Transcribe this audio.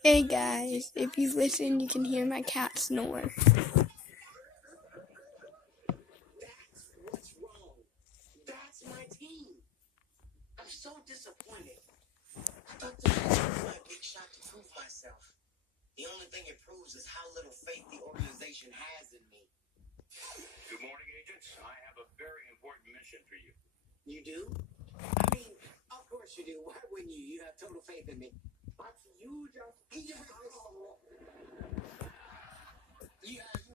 Hey guys, if you listen, you can hear my cat snore. That's what's wrong. That's my team. I'm so disappointed. I thought this was my big shot to prove myself. The only thing it proves is how little faith the organization has in me. Good morning, agents. I have a very important mission for you. You do? I mean, of course you do. Why wouldn't you? You have total faith in me. But you just...